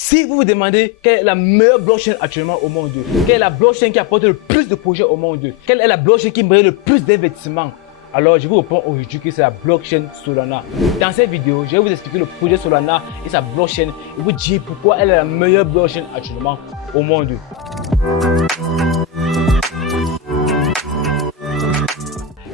Si vous vous demandez quelle est la meilleure blockchain actuellement au monde, quelle est la blockchain qui apporte le plus de projets au monde, quelle est la blockchain qui mérite le plus d'investissement, alors je vous réponds aujourd'hui que c'est la blockchain Solana. Dans cette vidéo, je vais vous expliquer le projet Solana et sa blockchain et vous dire pourquoi elle est la meilleure blockchain actuellement au monde.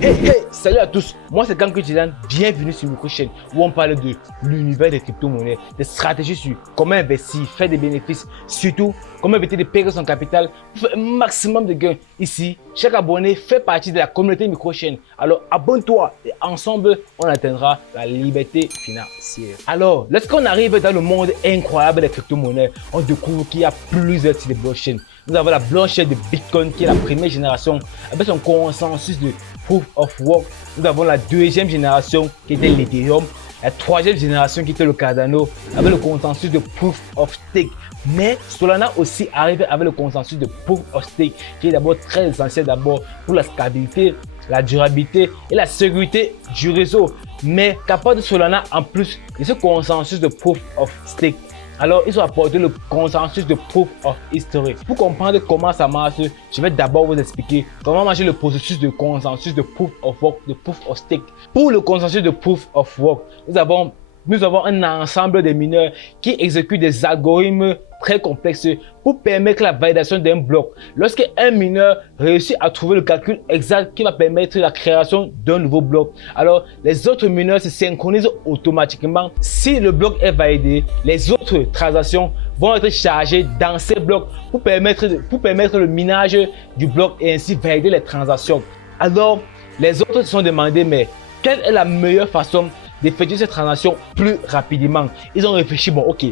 Hey, salut à tous, moi c'est Kanko Dylan, bienvenue sur notre chaîne où on parle de l'univers des crypto-monnaies, des stratégies sur comment investir, faire des bénéfices, surtout comment éviter de perdre son capital pour faire un maximum de gains. Ici, chaque abonné fait partie de la communauté micro-chaîne, alors abonne-toi et ensemble on atteindra la liberté financière. Alors, lorsqu'on arrive dans le monde incroyable des crypto-monnaies, on découvre qu'il y a plusieurs types de blockchains. Nous avons la blockchain de Bitcoin qui est la première génération avec son consensus de Proof of Work. Nous avons la deuxième génération qui était l'Ethereum, la troisième génération qui était le Cardano avec le consensus de Proof of Stake. Mais Solana aussi arrive avec le consensus de Proof of Stake qui est d'abord très essentiel d'abord pour la stabilité, la durabilité et la sécurité du réseau. Mais qu'apporte Solana en plus de ce consensus de Proof of Stake? Alors, ils ont apporté le consensus de Proof of History. Pour comprendre comment ça marche, je vais d'abord vous expliquer comment marche le processus de consensus de Proof of Work, de Proof of Stake. Pour le consensus de Proof of Work, nous avons un ensemble de mineurs qui exécutent des algorithmes très complexes pour permettre la validation d'un bloc. Lorsqu'un mineur réussit à trouver le calcul exact qui va permettre la création d'un nouveau bloc, alors les autres mineurs se synchronisent automatiquement. Si le bloc est validé, les autres transactions vont être chargées dans ces blocs pour permettre le minage du bloc et ainsi valider les transactions. Alors, les autres se sont demandé, mais quelle est la meilleure façon d'effectuer ces transactions plus rapidement? Ils ont réfléchi, bon ok,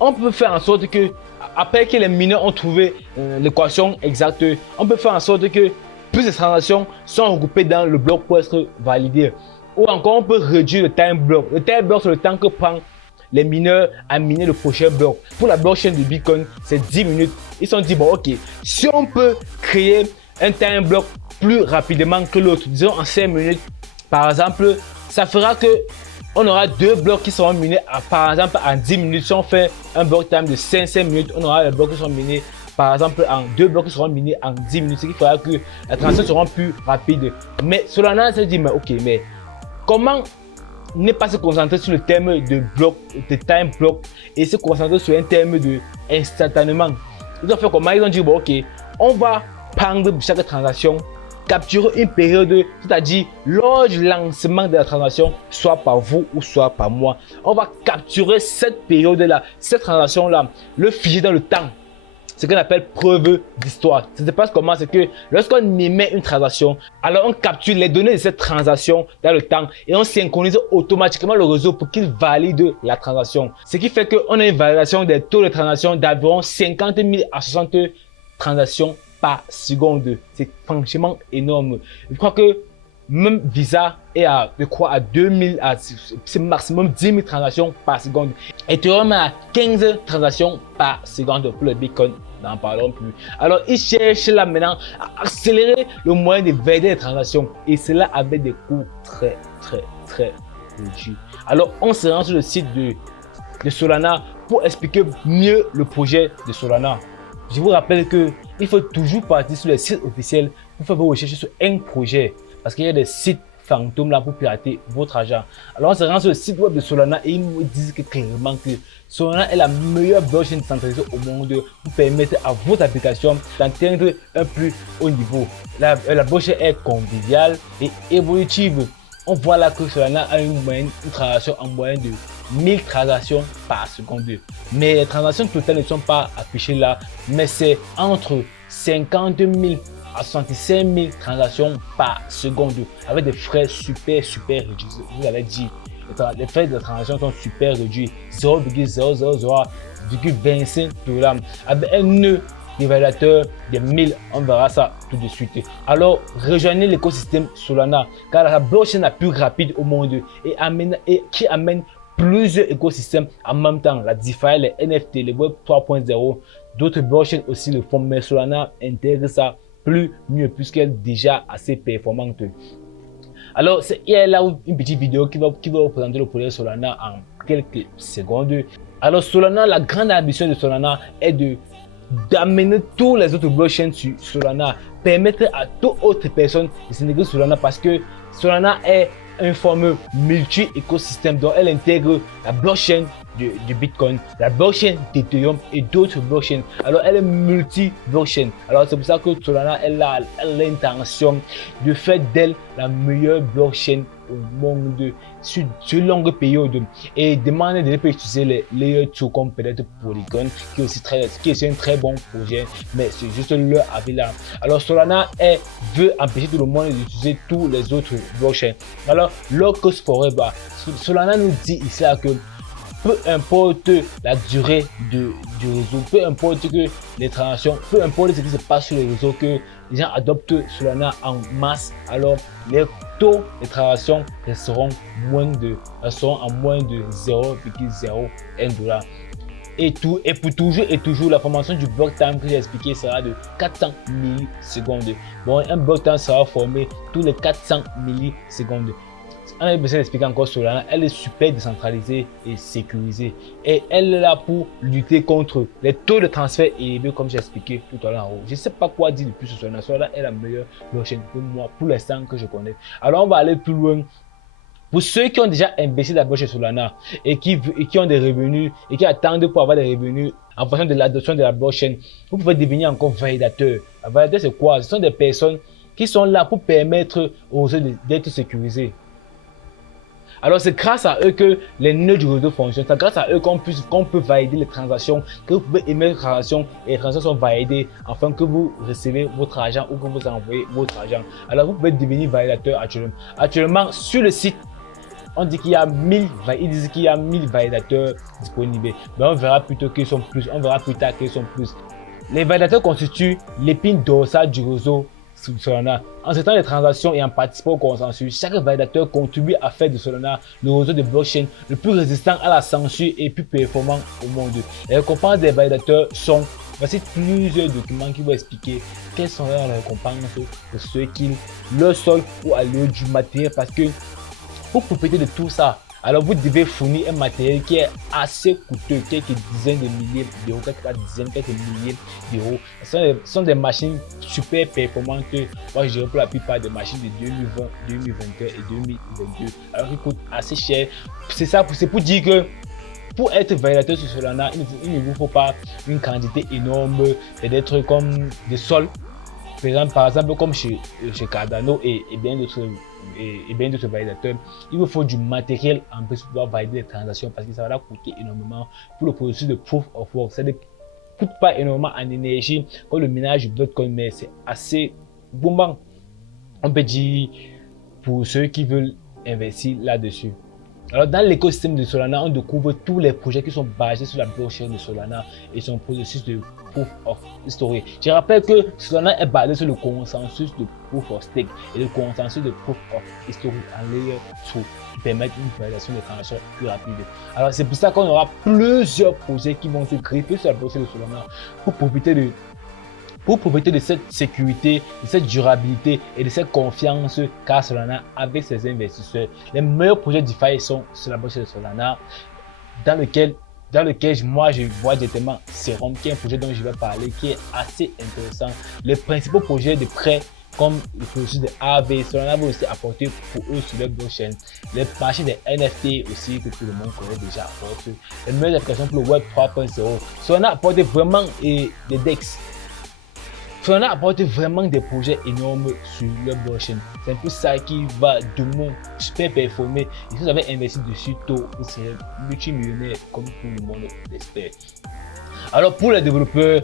on peut faire en sorte que après que les mineurs ont trouvé l'équation exacte, on peut faire en sorte que plus de transactions sont regroupées dans le bloc pour être validées. Ou encore on peut réduire le time block. Le time block c'est le temps que prend les mineurs à miner le prochain bloc. Pour la blockchain de Bitcoin, c'est 10 minutes. Ils se sont dit, bon ok, si on peut créer un time block plus rapidement que l'autre, disons en 5 minutes, par exemple, ça fera que on aura deux blocs qui seront minés par exemple en 10 minutes. Si on fait un block time de 5 minutes, on aura les blocs qui seront minés par exemple en deux blocs qui seront minés en 10 minutes, ce qui fera que les transactions seront plus rapides. Mais Solana se dit, mais ok, mais comment ne pas se concentrer sur le terme de bloc, de time block et se concentrer sur un terme de instantanément? Ils ont fait comment? Ils ont dit, bon ok, on va prendre chaque transaction, capturer une période, c'est-à-dire lors du lancement de la transaction, soit par vous ou soit par moi. On va capturer cette période-là, cette transaction-là, le figer dans le temps. Ce qu'on appelle preuve d'histoire. Ça se passe comment? C'est que lorsqu'on émet une transaction, alors on capture les données de cette transaction dans le temps et on synchronise automatiquement le réseau pour qu'il valide la transaction. Ce qui fait qu'on a une validation des taux de transaction d'environ 50 000 à 60 transactions par seconde. C'est franchement énorme. Je crois que même Visa est à 2000, c'est maximum 10 000 transactions par seconde. Ethereum à 15 transactions par seconde pour le Bitcoin. N'en parlons plus. Alors, ils cherchent là maintenant à accélérer le moyen de valider les transactions et cela avec des coûts très réduits. Alors, on se rend sur le site de Solana pour expliquer mieux le projet de Solana. Je vous rappelle qu'il faut toujours partir sur les sites officiels pour faire vos recherches sur un projet parce qu'il y a des sites fantômes là pour pirater votre argent. Alors on se rend sur le site web de Solana et ils nous disent clairement que Solana est la meilleure blockchain centralisée au monde pour permettre à votre application d'atteindre un plus haut niveau. La blockchain est conviviale et évolutive. On voit là que Solana a une transaction en moyenne de 1000 transactions par seconde. Mais les transactions totales ne sont pas affichées là, mais c'est entre 50 000 à 65 000 transactions par seconde avec des frais super réduits. Vous avez dit, les frais de transaction sont super réduits, 0,000,25 $. Avec un nœud évaluateur des 1000, on verra ça tout de suite. Alors, rejoignez l'écosystème Solana car la blockchain la plus rapide au monde et qui amène plusieurs écosystèmes en même temps. La DeFi, les NFT, les Web 3.0, d'autres blockchains aussi le font, mais Solana intègre ça mieux puisqu'elle est déjà assez performante. Alors, il y a là une petite vidéo qui va vous présenter le projet Solana en quelques secondes. Alors Solana, la grande ambition de Solana est d'amener tous les autres blockchains sur Solana, permettre à toute autre personne de s'intégrer sur Solana parce que Solana est un fameux multi-écosystème dont elle intègre la blockchain du Bitcoin, la blockchain d'Ethereum et d'autres blockchains. Alors elle est multi-blockchain. Alors c'est pour ça que Solana elle a l'intention de faire d'elle la meilleure blockchain au monde sur une longue période et demander de ne pas utiliser les layer 2 comme peut-être Polygon qui est aussi un très bon projet, mais c'est juste leur avis là. Alors Solana veut empêcher tout le monde d'utiliser tous les autres blockchains. Alors Locus Forever, Solana nous dit ici là que peu importe la durée du réseau, peu importe que les transactions, peu importe ce qui se passe sur les réseaux, que les gens adoptent Solana en masse, alors les taux de transactions seront en moins de 0,01 $. Et pour toujours, la formation du block time que j'ai expliqué sera de 400 millisecondes. Bon, un block time sera formé tous les 400 millisecondes. On a besoin d'expliquer encore Solana, elle est super décentralisée et sécurisée. Et elle est là pour lutter contre les taux de transfert élevés comme j'ai expliqué tout à l'heure en haut. Je ne sais pas quoi dire de plus sur Solana. Solana est la meilleure blockchain pour moi, pour l'instant que je connais. Alors on va aller plus loin. Pour ceux qui ont déjà investi d'abord chez Solana et qui ont des revenus et qui attendent pour avoir des revenus en fonction de l'adoption de la blockchain, vous pouvez devenir encore validateur. Un validateur, c'est quoi? Ce sont des personnes qui sont là pour permettre aux réseaux d'être sécurisés. Alors c'est grâce à eux que les nœuds du réseau fonctionnent, c'est grâce à eux qu'on peut valider les transactions, que vous pouvez émettre des transactions et les transactions sont validées afin que vous recevez votre argent ou que vous envoyez votre argent. Alors vous pouvez devenir validateur actuellement. Actuellement sur le site, on dit qu'il y a 1000 validateurs disponibles. Mais on verra plutôt qu'ils sont plus, on verra plus tard qu'ils sont plus. Les validateurs constituent l'épine dorsale du réseau Solana. En traitant les transactions et en participant au consensus, chaque validateur contribue à faire de Solana le réseau de blockchain le plus résistant à la censure et plus performant au monde. Les récompenses des validateurs sont, voici plusieurs documents qui vont expliquer quelles sont les récompenses de ceux qui leur solent ou à l'heure du matériel, parce que pour profiter de tout ça, alors vous devez fournir un matériel qui est assez coûteux, quelques dizaines de milliers d'euros, quelques milliers d'euros. Ce sont des machines super performantes, moi je dirais pour la plupart des machines de 2020, 2021 et 2022, alors qui coûtent assez cher. C'est pour dire que pour être validateur sur Solana, il ne vous faut pas une quantité énorme d'être comme des sols. Par exemple comme chez Cardano et bien d'autres validateurs, il vous faut du matériel en plus pour pouvoir valider les transactions parce que ça va coûter énormément pour le processus de Proof of Work. Ça ne coûte pas énormément en énergie comme le minage du Bitcoin, mais c'est assez bombant. On peut dire pour ceux qui veulent investir là-dessus. Alors dans l'écosystème de Solana, on découvre tous les projets qui sont basés sur la blockchain de Solana et son processus de Proof of History. Je rappelle que Solana est basé sur le consensus de Proof of Stake et le consensus de Proof of History en layer 2 qui permettent une validation des transactions plus rapide. Alors c'est pour ça qu'on aura plusieurs projets qui vont se greffer sur la blockchain de Solana pour profiter de cette sécurité, de cette durabilité et de cette confiance qu'a Solana avec ses investisseurs. Les meilleurs projets DeFi sont sur la blockchain de Solana, dans lequel moi je vois directement Serum, qui est un projet dont je vais parler, qui est assez intéressant. Les principaux projets de prêt comme le processus de AV, Solana va aussi apporter pour eux sur leur blockchain. Les marchés des NFT aussi que tout le monde connaît déjà apportent. Les meilleures applications pour le Web 3.0. Solana apporte vraiment des DEX. Solana apporte vraiment des projets énormes sur leur blockchain. C'est un peu ça qui va demain super performer. Et si vous avez investi dessus tôt, vous serez multimillionnaire comme tout le monde l'espère. Alors pour les développeurs,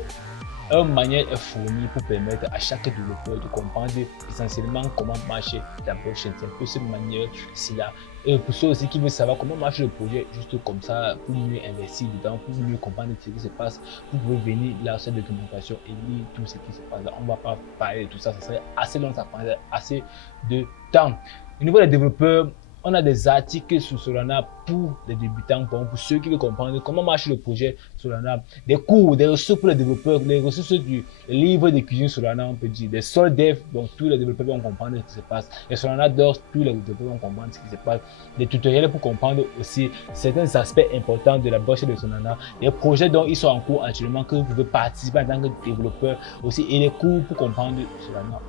une manière est fournie pour permettre à chaque développeur de comprendre essentiellement comment marche la blockchain. C'est un peu cette manière-ci là. Et pour ceux aussi qui veulent savoir comment marche le projet, juste comme ça, pour mieux investir dedans, pour mieux comprendre ce qui se passe, vous pouvez venir là sur la documentation et lire tout ce qui se passe. On ne va pas parler de tout ça, ça serait assez long, ça prendrait assez de temps. Au niveau des développeurs, On a des articles sur Solana pour les débutants, pour ceux qui veulent comprendre comment marche le projet Solana, des cours, des ressources pour les développeurs, les ressources du livre de cuisine Solana, on peut dire, des Sol Dev, donc tous les développeurs vont comprendre ce qui se passe, les Solana Doors, tous les développeurs vont comprendre ce qui se passe, des tutoriels pour comprendre aussi certains aspects importants de la blockchain de Solana, des projets dont ils sont en cours actuellement que vous pouvez participer en tant que développeur aussi, et les cours pour comprendre Solana,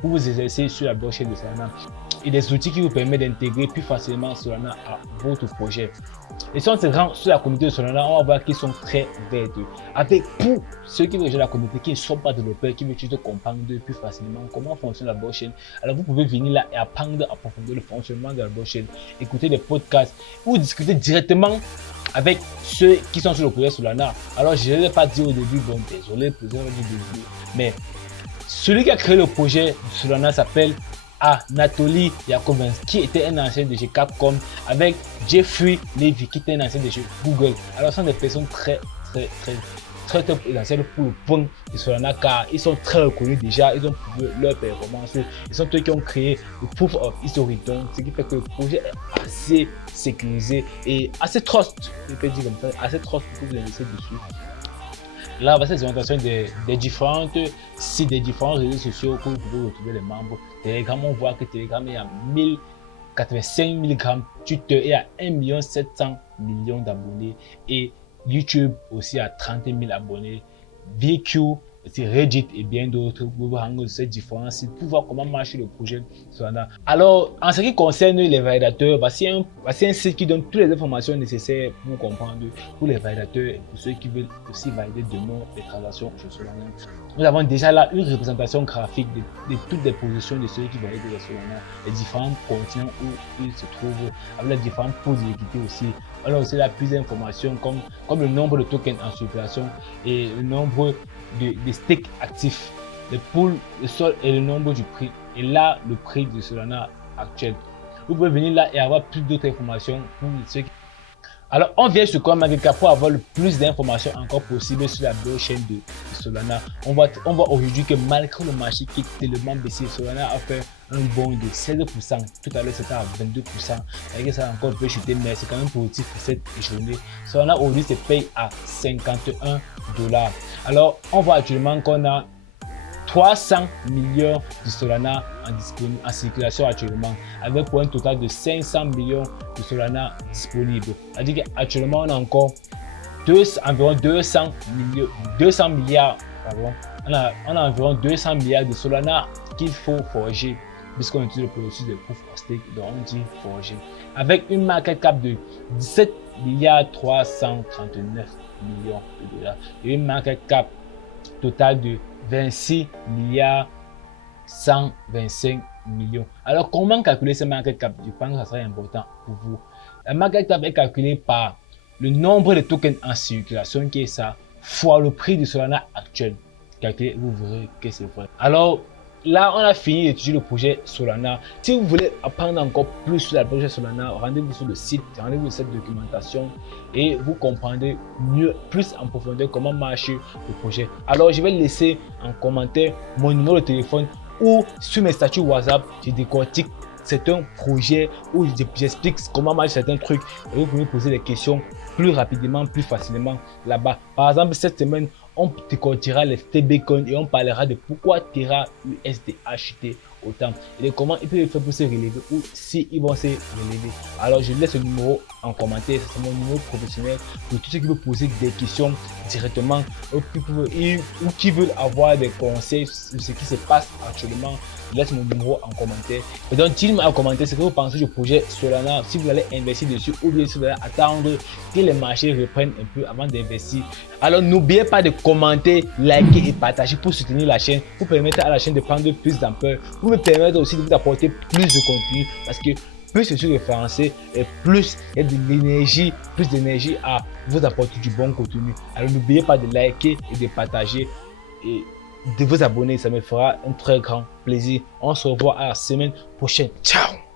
pour vous exercer sur la blockchain de Solana, et des outils qui vous permettent d'intégrer plus facilement Solana à votre projet. Et si on se rend sur la communauté de Solana, on va voir qu'ils sont très verts. Avec pour ceux qui veulent rejoindre la communauté, qui ne sont pas développeurs, qui veulent juste comprendre plus facilement comment fonctionne la blockchain, alors vous pouvez venir là et apprendre à profondeur le fonctionnement de la blockchain, écouter des podcasts ou discuter directement avec ceux qui sont sur le projet Solana. Alors je ne l'ai pas dit au début, bon désolé pour le début, mais celui qui a créé le projet Solana s'appelle Anatoly Yakovenski, qui était un ancien de chez Capcom, avec Jeffrey Levy, qui était un ancien de chez Google. Alors, ce sont des personnes très essentielles pour le point de Solana, car ils sont très reconnus déjà, ils ont prouvé leur performance. Ils sont ceux qui ont créé le Proof of History, donc ce qui fait que le projet est assez sécurisé et assez trust, je peux dire comme ça, assez trust pour que vous investissez dessus. Là, voici les orientations des différentes sites, des différents réseaux sociaux que vous pouvez retrouver les membres. Telegram, on voit que Telegram est à 1085 mg, Twitter est à 1 700 000 d'abonnés et YouTube aussi à 30 000 abonnés. VQ, aussi Reddit et bien d'autres. Vous pouvez rendre ces différents sites pour voir comment marche le projet Solana. Alors, en ce qui concerne les validateurs, voici un site qui donne toutes les informations nécessaires pour comprendre pour les validateurs et pour ceux qui veulent aussi valider demain les transactions sur Solana. Nous avons déjà là une représentation graphique de toutes les positions de ceux qui valident les Solana, les différents continents où ils se trouvent, avec les différentes pools de liquidité aussi. Alors aussi là plus d'informations comme le nombre de tokens en circulation et le nombre de stakes actifs, le pool, le sol et le nombre du prix. Et là, le prix de Solana actuel. Vous pouvez venir là et avoir plus d'autres informations pour ceux qui... Alors, on vient sur CoinMarketCap pour avoir le plus d'informations encore possible sur la blockchain de Solana. On voit aujourd'hui que malgré le marché qui est tellement baissé, Solana a fait un bond de 16%. Tout à l'heure, c'était à 22%. Et ça a encore peu chuté, mais c'est quand même positif pour cette journée. Solana aujourd'hui se paye à 51 $. Alors, on voit actuellement qu'on a 300 millions de Solana en circulation actuellement, avec pour un total de 500 millions de Solana disponibles. C'est-à-dire qu'actuellement, on a encore environ 200 milliards, pardon, on a environ 200 milliards de Solana qu'il faut forger, puisqu'on utilise le processus de Proof of Stake, donc on dit forger, avec une market cap de 17 milliards 339 millions de dollars et une market cap totale de 26 milliards 125 millions. Alors, comment calculer ce market cap? Je pense que ça serait important pour vous. La market cap est calculée par le nombre de tokens en circulation, qui est ça, fois le prix de Solana actuel. Calculez, vous verrez que c'est vrai. Alors, là, on a fini d'étudier le projet Solana. Si vous voulez apprendre encore plus sur la projet Solana, rendez-vous sur le site, rendez-vous sur cette documentation et vous comprendrez mieux, plus en profondeur comment marche le projet. Alors, je vais laisser en commentaire mon numéro de téléphone ou sur mes statuts WhatsApp, je décortique certains projets où j'explique comment marchent certains trucs et vous pouvez poser des questions plus rapidement, plus facilement là-bas. Par exemple, cette semaine, on décortiquera les stablecoins et on parlera de pourquoi Terra USD a chuté autant et de comment ils peuvent faire pour se relever ou si ils vont se relever. Alors je laisse le numéro en commentaire, c'est mon numéro professionnel pour tous ceux qui veulent poser des questions directement ou qui veulent avoir des conseils sur ce qui se passe actuellement. Je laisse mon numéro en commentaire. Et donc dites-moi en commentaire ce que vous pensez du projet Solana, si vous allez investir dessus ou bien si vous allez attendre que les marchés reprennent un peu avant d'investir. Alors n'oubliez pas de commenter, liker et partager pour soutenir la chaîne, pour permettre à la chaîne de prendre plus d'ampleur, pour me permettre aussi de vous apporter plus de contenu, parce que plus je suis référencé et plus il y a de l'énergie, plus d'énergie à vous apporter du bon contenu. Alors n'oubliez pas de liker et de partager et de vous abonner, ça me fera un très grand plaisir. On se revoit à la semaine prochaine. Ciao!